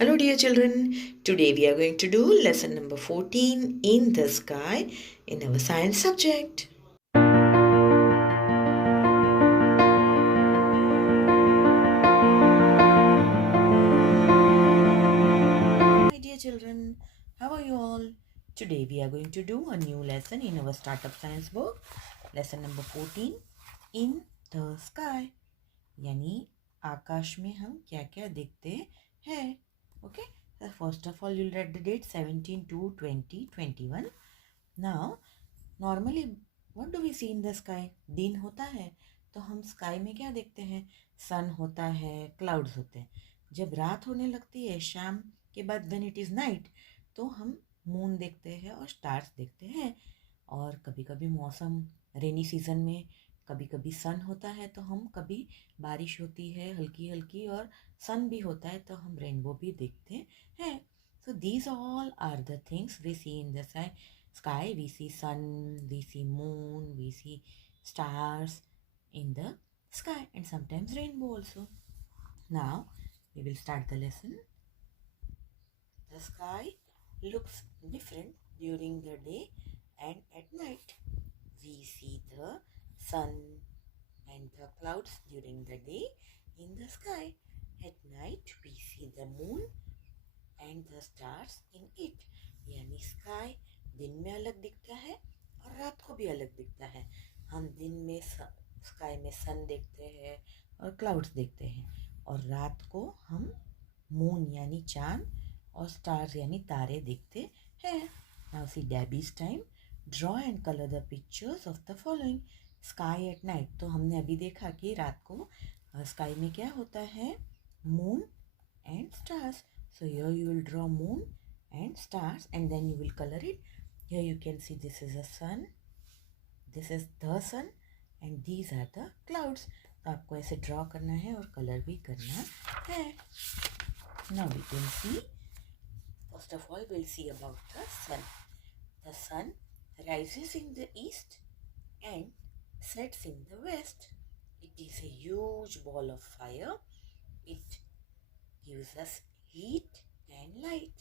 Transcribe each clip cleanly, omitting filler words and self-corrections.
Hello, dear children. Today we are going to do lesson number 14 in the sky in our science subject. Hi, dear children. How are you all? Today we are going to do a new lesson in our startup science book. Lesson number 14 in the sky. यानी आकाश में हम क्या क्या देखते हैं. Okay, so first of all you'll write the date 17/2/2021. Now normally what do we see in the sky. दिन होता है तो हम स्काई में क्या देखते हैं. सन होता है, क्लाउड्स होते हैं. जब रात होने लगती है शाम के बाद व्हेन इट इज़ नाइट तो हम मून देखते हैं और स्टार्स देखते हैं. और कभी कभी मौसम रेनी सीजन में कभी कभी सन होता है तो हम कभी बारिश होती है हल्की हल्की और सन भी होता है तो हम रेनबो भी देखते हैं. So these all are the things we see in the sky. We see sun, we see moon, we see stars in the sky and sometimes rainbow also. Now we will start the lesson. The sky looks different during the day and at night. We see the sun and the clouds during the day in the sky. At night we see the moon and the stars in it. यानी sky दिन में अलग दिखता है और रात को भी अलग दिखता है. हम दिन में स्काई में सन देखते हैं और क्लाउड्स देखते हैं और रात को हम मून यानी चांद और स्टार्स यानी तारे देखते हैं. Now see Debbie's time. Draw and colour the pictures of the following. Sky at night, तो हमने अभी देखा कि रात को स्काई में क्या होता है, moon and stars. So here you will draw moon and stars and then you will color it. Here you can see this is a sun, this is the sun and these are the clouds. तो आपको ऐसे draw करना है और colour भी करना है. Now we can see, first of all we'll see about the sun. The sun rises in the east and sets in the west. It is a huge ball of fire. It gives us heat and light.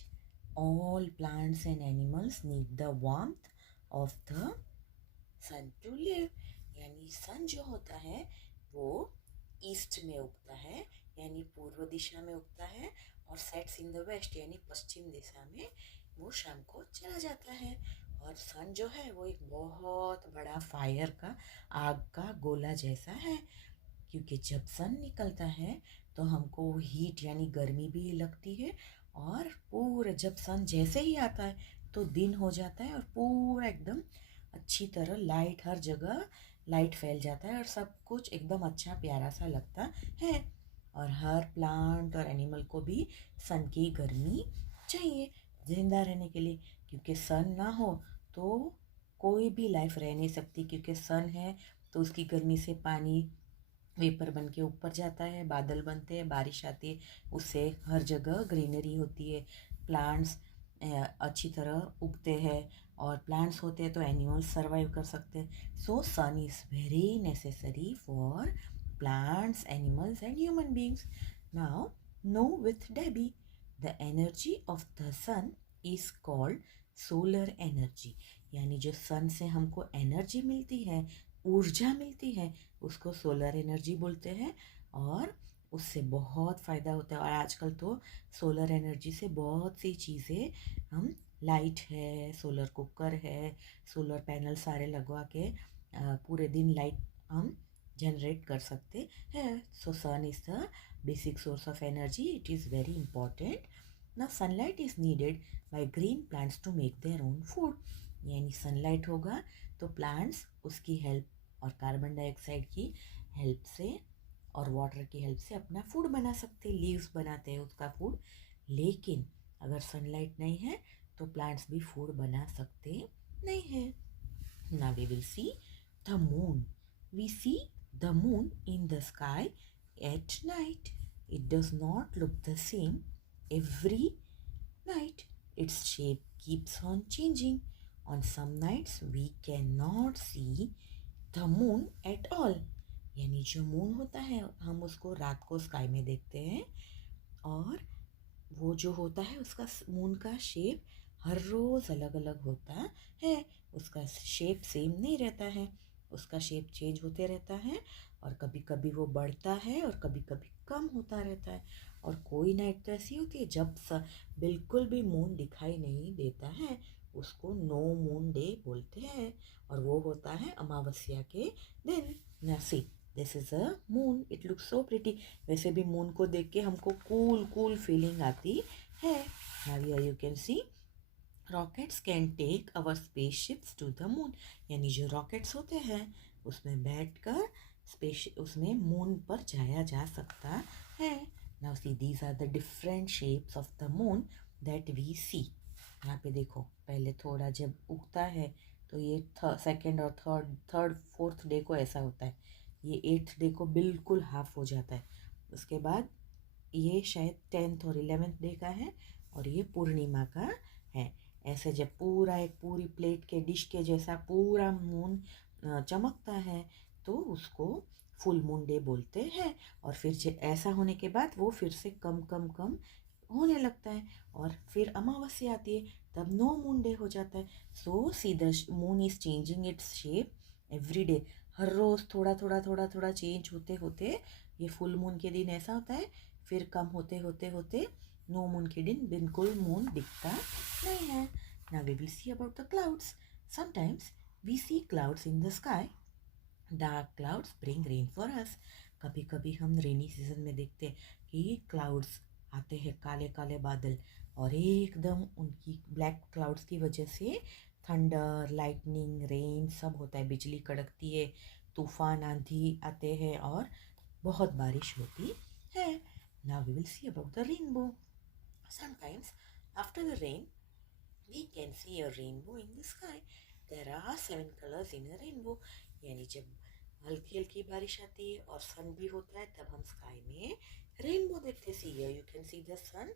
All plants and animals need the warmth of the sun to live. यानी सन जो होता है वो east में उगता है यानी पूर्व दिशा में उगता है और सेट्स इन द वेस्ट यानी पश्चिम दिशा में वो शाम को चला जाता है. और सन जो है वो एक बहुत बड़ा फायर का, आग का गोला जैसा है. क्योंकि जब सन निकलता है तो हमको हीट यानी गर्मी भी लगती है और पूरा जब सन जैसे ही आता है तो दिन हो जाता है और पूरा एकदम अच्छी तरह लाइट, हर जगह लाइट फैल जाता है और सब कुछ एकदम अच्छा प्यारा सा लगता है. और हर प्लांट और एनिमल को भी सन की गर्मी चाहिए जिंदा रहने के लिए. क्योंकि सन ना हो तो कोई भी लाइफ रह नहीं सकती. क्योंकि सन है तो उसकी गर्मी से पानी वेपर बन के ऊपर जाता है, बादल बनते हैं, बारिश आती है, उससे हर जगह ग्रीनरी होती है, प्लांट्स अच्छी तरह उगते हैं और प्लांट्स होते हैं तो एनिमल्स सर्वाइव कर सकते हैं. So sun is very necessary for plants, animals and human beings. Now know with Debbie. The energy of the sun is called solar energy. यानी जो सन से हमको एनर्जी मिलती है, ऊर्जा मिलती है, उसको सोलर एनर्जी बोलते हैं. और उससे बहुत फ़ायदा होता है. और आजकल तो सोलर एनर्जी से बहुत सी चीज़ें हम, लाइट है, सोलर कुकर है, सोलर पैनल सारे लगवा के पूरे दिन लाइट हम जनरेट कर सकते हैं. So sun is the basic source of energy. It is very important. ना sunlight is needed by green plants to make their own food. यानी सनलाइट होगा तो प्लांट्स उसकी हेल्प और कार्बन डाइऑक्साइड की हेल्प से और वाटर की हेल्प से अपना फूड बना सकते हैं. लीव्स बनाते हैं उसका फूड. लेकिन अगर सनलाइट नहीं है तो प्लांट्स भी फूड बना सकते नहीं हैं. Now we will see the moon. We see the moon in the sky at night. It does not look the same every night. Its shape keeps on changing. On some nights we cannot see the moon at all. यानी जो moon होता है हम उसको रात को sky में देखते हैं और वो जो होता है उसका मून का शेप हर रोज़ अलग अलग होता है, उसका शेप सेम नहीं रहता है, उसका शेप चेंज होते रहता है और कभी कभी वो बढ़ता है और कभी कभी कम होता रहता है। और कोई नाइट तो ऐसी होती है जब बिल्कुल भी मून दिखाई नहीं देता है, उसको नो मून डे बोलते हैं और वो होता है अमावस्या के दिन। ना see, this is a moon, it looks so pretty. वैसे भी मून को देख के हमको कूल कूल फीलिंग आती है। Now here you can see rockets can take our spaceships to the moon, यानी जो रॉकेट्स होते हैं उसमें बैठकर स्पेस उसमें मून पर जाया जा सकता है। Now see these are the different shapes of the moon that we see. यहाँ पे देखो, पहले थोड़ा जब उगता है तो ये सेकेंड और थर्ड फोर्थ डे को ऐसा होता है, ये 8th डे को बिल्कुल हाफ हो जाता है। उसके बाद ये शायद 10th और 11th डे का है और ये पूर्णिमा का है। ऐसे जब पूरा एक पूरी प्लेट के डिश के जैसा पूरा मून चमकता है तो उसको फुल मून डे बोलते हैं। और फिर ऐसा होने के बाद वो फिर से कम कम कम होने लगता है और फिर अमावस्या आती है, तब नो मून डे हो जाता है। So see the moon is changing its shape every day, हर रोज़ थोड़ा थोड़ा थोड़ा थोड़ा चेंज होते होते ये फुल मून के दिन ऐसा होता है, फिर कम होते होते होते नो मून के दिन बिल्कुल मून दिखता नहीं है। Now we will see about the clouds. Sometimes we see clouds in the sky. Dark clouds bring rain for us. कभी कभी हम रेनी सीजन में देखते हैं कि क्लाउड्स आते हैं, काले काले बादल, और एकदम उनकी ब्लैक क्लाउड्स की वजह से थंडर, लाइटनिंग, रेन सब होता है, बिजली कड़कती है, तूफान आंधी आते हैं और बहुत बारिश होती है। Now we will see about the rainbow. Sometimes after the rain we can see a rainbow in the sky. There are 7 colors in a rainbow. यानी जब हल्की हल्की बारिश आती है और सन भी होता है तब हम स्काई में रेनबो देखते हैं। Here you can see the sun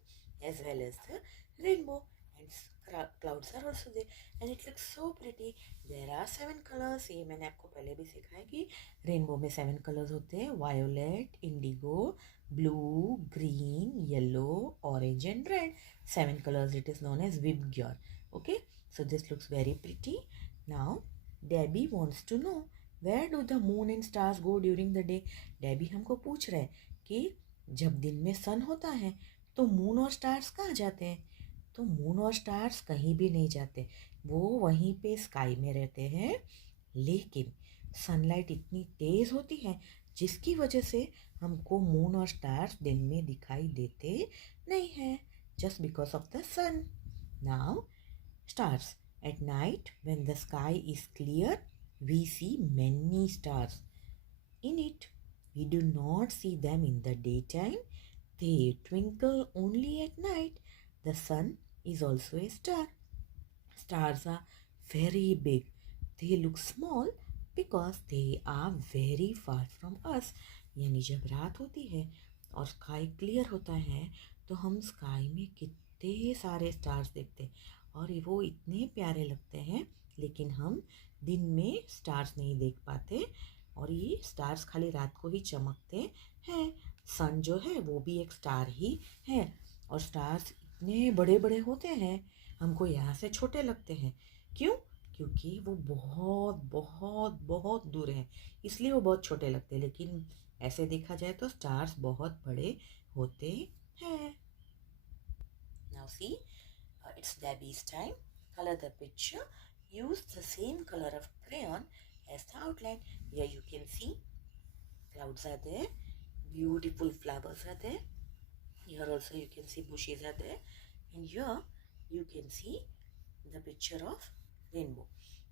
as well as the rainbow, and clouds are also there and it looks so pretty. There are 7 colors. ये मैंने आपको पहले भी सिखाया कि रेनबो में 7 कलर्स होते हैं, violet, Indigo, blue, green, yellow, orange and red. 7 colors, it is known as Vibgyor. Okay, so this looks very pretty. Now Debbie wants to know, where do the moon and stars go during the day? Debbie हमको पूछ रहे हैं कि जब दिन में सन होता है तो मून और स्टार्स कहाँ जाते हैं। तो मून और स्टार्स कहीं भी नहीं जाते, वो वहीं पे स्काई में रहते हैं, लेकिन सनलाइट इतनी तेज़ होती है जिसकी वजह से हमको मून और स्टार्स दिन में दिखाई देते नहीं हैं, just because of the sun. Now, stars. At night, when the sky is clear, we see many stars. In it, we do not see them in the daytime. They twinkle only at night. The sun is also a star. Stars are very big. They look small because they are very far from us. यानी जब रात होती है और sky clear होता है तो हम स्काई में कितने सारे स्टार्स देखते हैं और वो इतने प्यारे लगते हैं, लेकिन हम दिन में स्टार्स नहीं देख पाते और ये स्टार्स खाली रात को ही चमकते हैं। सन जो है वो भी एक स्टार ही है और स्टार्स इतने बड़े बड़े होते हैं, हमको यहाँ से छोटे लगते हैं। क्यों? क्योंकि वो बहुत बहुत बहुत दूर हैं, इसलिए वो बहुत छोटे लगते हैं, लेकिन ऐसे देखा जाए तो स्टार्स बहुत बड़े होते हैं। Now see, it's Debbie's time. Color the picture. Use the same color of crayon as the outline. Here you can see clouds are there, beautiful flowers are there. Here also you can see bushes are there, and here you can see the picture of rainbow.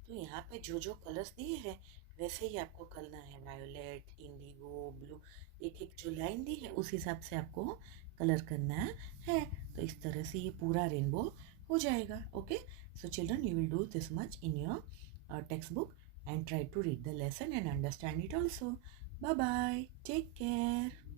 तो यहाँ पे जो जो colours दिए हैं वैसे ही आपको करना है, वायोलेट, इंडिगो, ब्लू, एक एक जो लाइन दी है उस हिसाब से आपको कलर करना है। तो इस तरह से ये पूरा रेनबो हो जाएगा। Okay, so children, you will do this much in your text book and try to read the lesson and understand it also. Bye bye. Take care.